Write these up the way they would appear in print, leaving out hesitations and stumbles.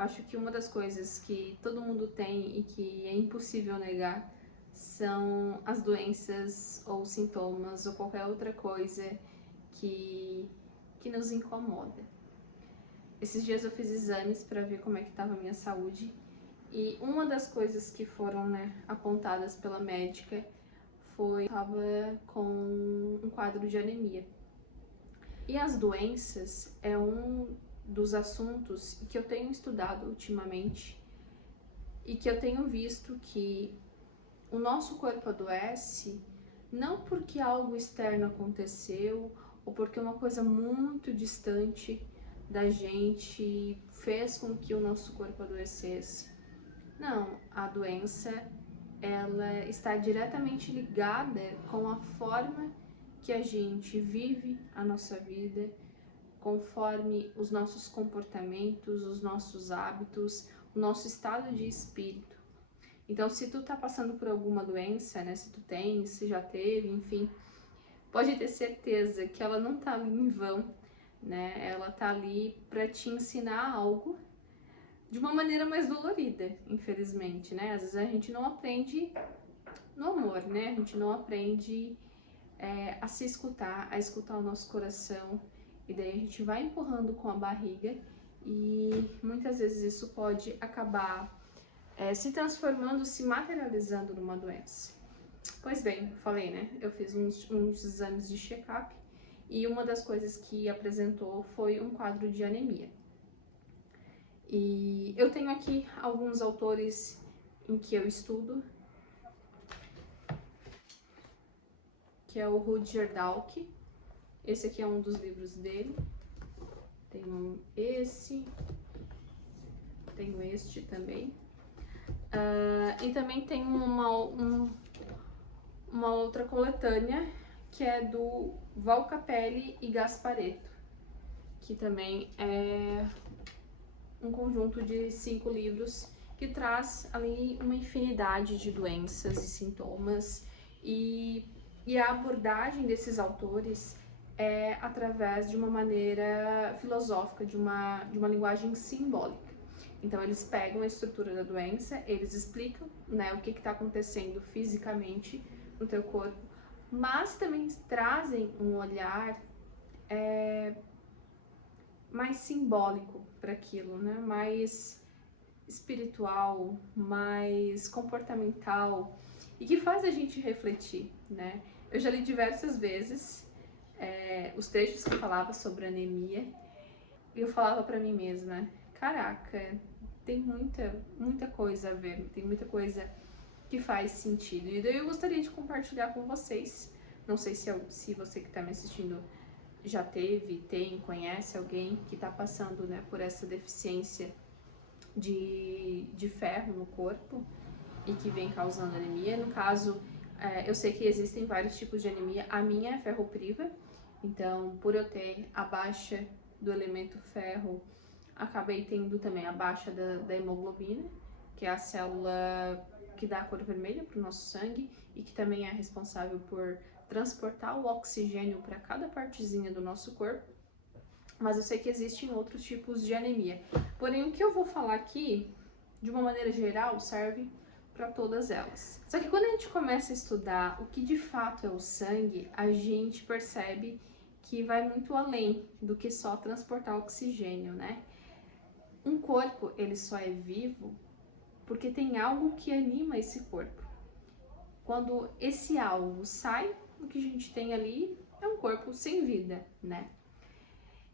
acho que uma das coisas que todo mundo tem e que é impossível negar são as doenças ou sintomas ou qualquer outra coisa que, que nos incomoda. Esses dias eu fiz exames para ver como é que estava a minha saúde e uma das coisas que foram, apontadas pela médica foi que eu estava com um quadro de anemia. E as doenças é um dos assuntos que eu tenho estudado ultimamente e que eu tenho visto que o nosso corpo adoece não porque algo externo aconteceu ou porque uma coisa muito distante da gente fez com que o nosso corpo adoecesse. Não, a doença ela está diretamente ligada com a forma que a gente vive a nossa vida, conforme os nossos comportamentos, os nossos hábitos, o nosso estado de espírito. Então, se tu tá passando por alguma doença, se tu tem, se já teve, enfim, pode ter certeza que ela não tá ali em vão, Ela tá ali para te ensinar algo de uma maneira mais dolorida, infelizmente, Às vezes a gente não aprende no amor, A gente não aprende a se escutar, a escutar o nosso coração, e daí a gente vai empurrando com a barriga e muitas vezes isso pode acabar se transformando, se materializando numa doença. Pois bem, falei, Eu fiz uns exames de check-up e uma das coisas que apresentou foi um quadro de anemia. E eu tenho aqui alguns autores em que eu estudo, que é o Rutger Dalk. Esse aqui é um dos livros dele. Tenho tenho este também. E também tem uma outra coletânea que é do Val Capelli e Gasparetto, que também é um conjunto de 5 livros que traz ali uma infinidade de doenças e sintomas, e a abordagem desses autores é através de uma maneira filosófica, de uma linguagem simbólica. Então eles pegam a estrutura da doença, eles explicam o que está acontecendo fisicamente no teu corpo, mas também trazem um olhar mais simbólico para aquilo, mais espiritual, mais comportamental, e que faz a gente refletir, Eu já li diversas vezes os textos que falava sobre anemia, e eu falava para mim mesma, caraca, tem muita coisa a ver, tem muita coisa que faz sentido. E daí eu gostaria de compartilhar com vocês. Não sei se você que está me assistindo já teve, tem, conhece alguém que está passando por essa deficiência de ferro no corpo e que vem causando anemia. No caso, eu sei que existem vários tipos de anemia. A minha é ferropriva, então por eu ter a baixa do elemento ferro, acabei tendo também a baixa da hemoglobina, que é a célula que dá a cor vermelha para o nosso sangue e que também é responsável por transportar o oxigênio para cada partezinha do nosso corpo. Mas eu sei que existem outros tipos de anemia. Porém, o que eu vou falar aqui, de uma maneira geral, serve para todas elas. Só que quando a gente começa a estudar o que de fato é o sangue, a gente percebe que vai muito além do que só transportar oxigênio, Um corpo, ele só é vivo porque tem algo que anima esse corpo. Quando esse algo sai, o que a gente tem ali é um corpo sem vida,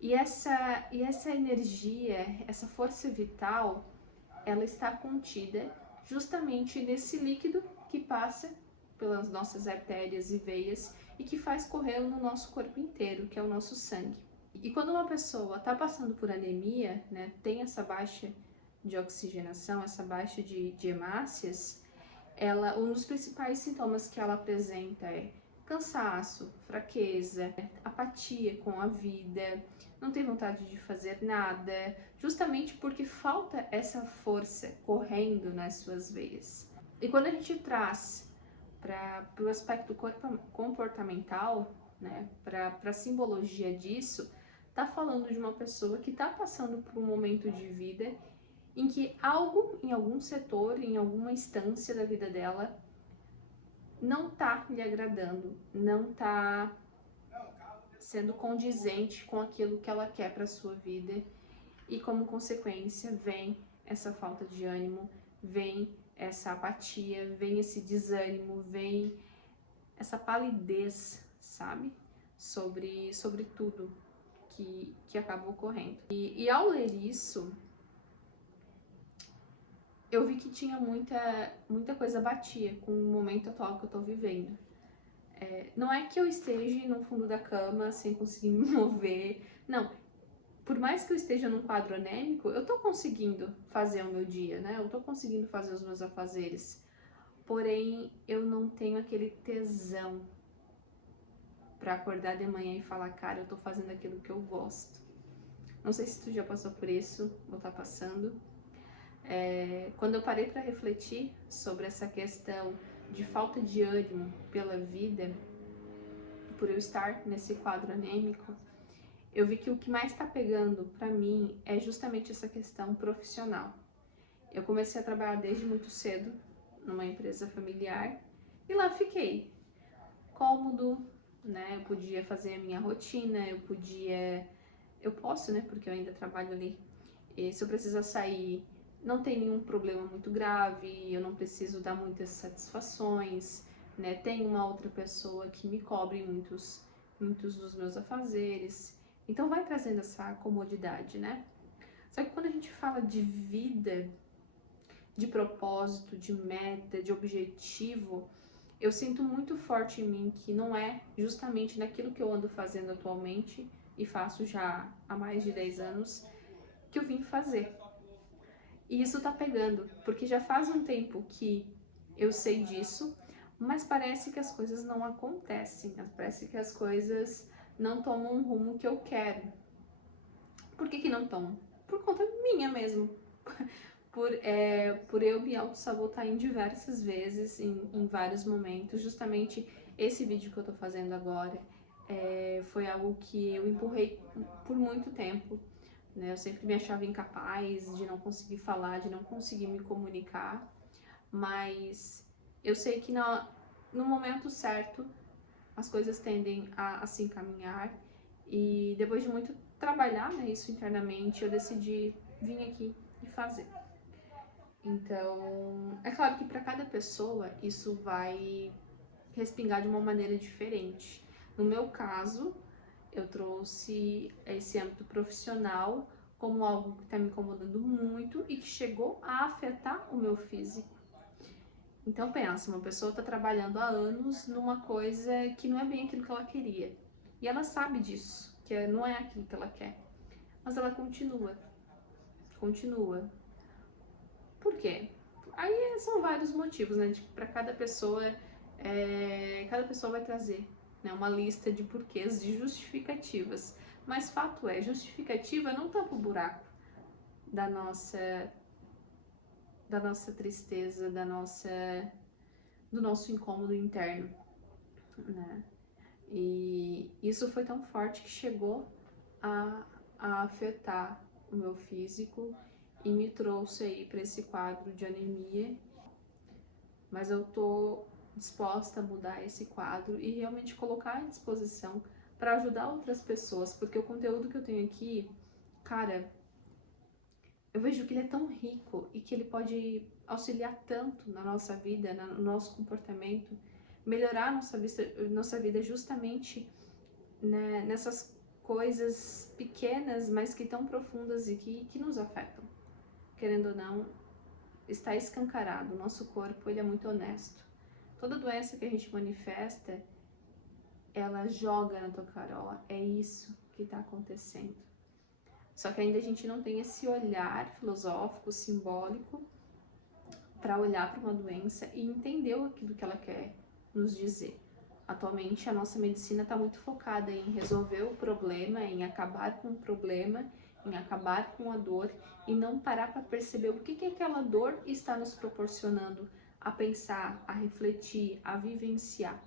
E essa energia, essa força vital, ela está contida justamente nesse líquido que passa pelas nossas artérias e veias e que faz correr no nosso corpo inteiro, que é o nosso sangue. E quando uma pessoa está passando por anemia, tem essa baixa de oxigenação, essa baixa de hemácias, um dos principais sintomas que ela apresenta é cansaço, fraqueza, apatia com a vida, não tem vontade de fazer nada, justamente porque falta essa força correndo nas suas veias. E quando a gente traz para o aspecto comportamental, para a simbologia disso, tá falando de uma pessoa que está passando por um momento de vida em que algo, em algum setor, em alguma instância da vida dela, não tá lhe agradando, não tá sendo condizente com aquilo que ela quer para sua vida, e como consequência vem essa falta de ânimo, vem essa apatia, vem esse desânimo, vem essa palidez, sabe? Sobre tudo que acaba ocorrendo. E ao ler isso, eu vi que tinha muita coisa batia com o momento atual que eu tô vivendo. Não é que eu esteja no fundo da cama sem conseguir me mover, não. Por mais que eu esteja num quadro anêmico, eu tô conseguindo fazer o meu dia, né? Eu tô conseguindo fazer os meus afazeres. Porém, eu não tenho aquele tesão pra acordar de manhã e falar, cara, eu tô fazendo aquilo que eu gosto. Não sei se tu já passou por isso, ou tá passando. Quando eu parei pra refletir sobre essa questão de falta de ânimo pela vida, por eu estar nesse quadro anêmico, eu vi que o que mais está pegando para mim é justamente essa questão profissional. Eu comecei a trabalhar desde muito cedo numa empresa familiar e lá fiquei cômodo, né? Eu podia fazer a minha rotina, eu posso, né? Porque eu ainda trabalho ali. E se eu precisar sair, não tem nenhum problema muito grave, eu não preciso dar muitas satisfações, né? Tem uma outra pessoa que me cobre muitos dos meus afazeres. Então vai trazendo essa comodidade, né? Só que quando a gente fala de vida, de propósito, de meta, de objetivo, eu sinto muito forte em mim que não é justamente naquilo que eu ando fazendo atualmente e faço já há mais de 10 anos que eu vim fazer. E isso tá pegando, porque já faz um tempo que eu sei disso, mas parece que as coisas não acontecem, parece que as coisas não tomam um rumo que eu quero. Por que não tomam? Por conta minha mesmo. Por eu me auto-sabotar em diversas vezes, em vários momentos. Justamente esse vídeo que eu tô fazendo agora foi algo que eu empurrei por muito tempo. Né? Eu sempre me achava incapaz de não conseguir falar, de não conseguir me comunicar. Mas eu sei que no momento certo as coisas tendem a se encaminhar. E depois de muito trabalhar, né, isso internamente, eu decidi vir aqui e fazer. Então, é claro que para cada pessoa isso vai respingar de uma maneira diferente. No meu caso, eu trouxe esse âmbito profissional como algo que está me incomodando muito e que chegou a afetar o meu físico. Então pensa, uma pessoa está trabalhando há anos numa coisa que não é bem aquilo que ela queria. E ela sabe disso, que não é aquilo que ela quer. Mas ela continua. Por quê? Aí são vários motivos, né? Para cada pessoa vai trazer, né, uma lista de porquês, de justificativas. Mas fato é, justificativa não tampa o buraco da nossa tristeza, do nosso incômodo interno, né? E isso foi tão forte que chegou a afetar o meu físico e me trouxe aí para esse quadro de anemia. Mas eu tô disposta a mudar esse quadro e realmente colocar à disposição para ajudar outras pessoas, porque o conteúdo que eu tenho aqui, cara, eu vejo que ele é tão rico e que ele pode auxiliar tanto na nossa vida, no nosso comportamento, melhorar nossa vida justamente, né, nessas coisas pequenas, mas que tão profundas e que nos afetam. Querendo ou não, está escancarado, o nosso corpo ele é muito honesto. Toda doença que a gente manifesta, ela joga na tua cara, ó, é isso que está acontecendo. Só que ainda a gente não tem esse olhar filosófico, simbólico, para olhar para uma doença e entender aquilo que ela quer nos dizer. Atualmente a nossa medicina está muito focada em resolver o problema, em acabar com o problema, em acabar com a dor e não parar para perceber o que aquela dor está nos proporcionando a pensar, a refletir, a vivenciar.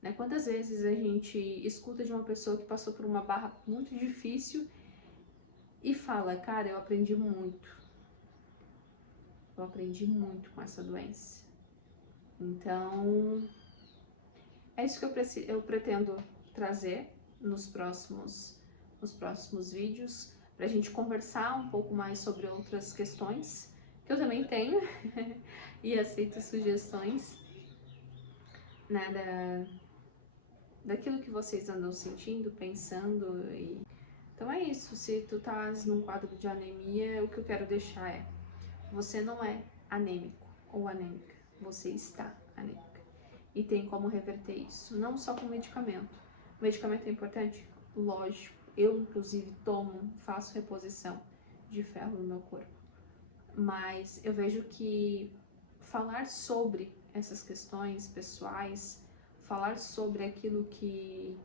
Né? Quantas vezes a gente escuta de uma pessoa que passou por uma barra muito difícil e fala, cara, eu aprendi muito. Eu aprendi muito com essa doença. Então, é isso que eu pretendo trazer nos próximos vídeos, para a gente conversar um pouco mais sobre outras questões, que eu também tenho, e aceito sugestões, né, daquilo que vocês andam sentindo, pensando. Então é isso, se tu estás num quadro de anemia, o que eu quero deixar é: você não é anêmico ou anêmica, você está anêmica. E tem como reverter isso, não só com medicamento. O medicamento é importante? Lógico. Eu, inclusive, faço reposição de ferro no meu corpo. Mas eu vejo que falar sobre essas questões pessoais, falar sobre aquilo que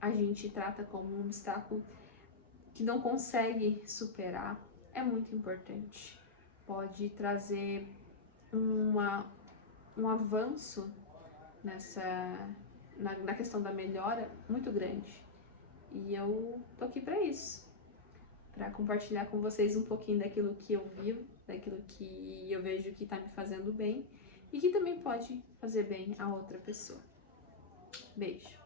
a gente trata como um obstáculo que não consegue superar, é muito importante. Pode trazer um avanço na questão da melhora muito grande. E eu tô aqui para isso, para compartilhar com vocês um pouquinho daquilo que eu vivo, daquilo que eu vejo que tá me fazendo bem e que também pode fazer bem a outra pessoa. Beijo!